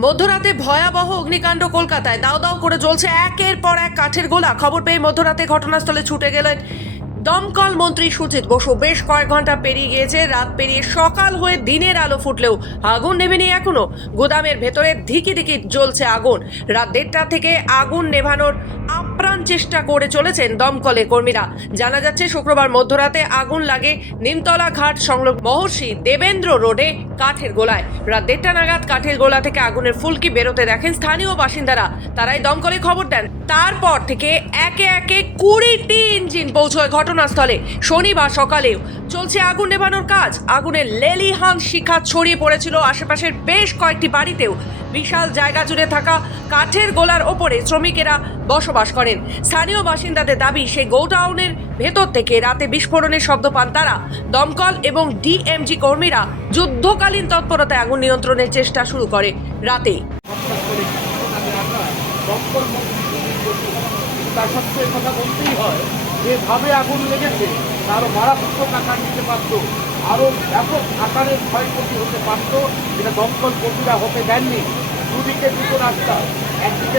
মধ্যরাতে ভয়াবহ অগ্নিকাণ্ড কলকাতায়। দাও দাও করে জ্বলছে একের পর এক কাঠের গোলা। খবর পেয়ে মধ্যরাতে ঘটনাস্থলে ছুটে গেলেন দমকল মন্ত্রী সুজিত বসু। বেশ কয়েক ঘণ্টা পেরিয়ে গিয়েছে, রাত পেরিয়ে সকাল হয়ে দিনের আলো ফুটলেও আগুন নেভেনি এখনও। গোদামের ভেতরে ধিকি ধিকি জ্বলছে আগুন। রাত দেড়টা থেকে আগুন নেভানোর আপ্রাণ চেষ্টা করে চলেছেন দমকলের কর্মীরা। জানা যাচ্ছে, শুক্রবার মধ্যরাতে আগুন লাগে নিমতলা ঘাট সংলগ্ন মহর্ষি দেবেন্দ্র রোডে কাঠের গোলায়। রাত দেড়টা নাগাদ কাঠের গোলা থেকে আগুনের ফুলকি বেরোতে দেখেন স্থানীয় বাসিন্দারা। তারাই দমকলে খবর দেন। তারপর থেকে একে একে কুড়িটি ইঞ্জিন পৌঁছয় ঘটনাস্থলে। শনিবার সকালেও চলছে আগুন নেভানোর কাজ। আগুনের লেলিহান শিখা ছড়িয়ে পড়েছিল। আশেপাশের বেশ কয়েকটি বাড়িতেও বিশাল জায়গা জুড়ে থাকা কাঠের গোলার ওপরে শ্রমিকেরা বসবাস করেন। স্থানীয় বাসিন্দাদের দাবি, সেই গোডাউনের ভেতর থেকে রাতে বিস্ফোরণের শব্দ পান তারা। দমকল এবং ডিএমজি কর্মীরা যুদ্ধকালীন তৎপরতায় আগুন নিয়ন্ত্রণের চেষ্টা শুরু করে রাতেই। তার সত্ত্বেও কথা বলতেই হয়, যেভাবে আগুন লেগেছে, তারও মারাত্মক আকার নিতে পারত। আরও ব্যাপক আকারের ক্ষয়ক্ষতি হতে পারত, যেটা দমকল কর্মীরা হতে দেননি। দুদিকে দুটো রাস্তা একদিকে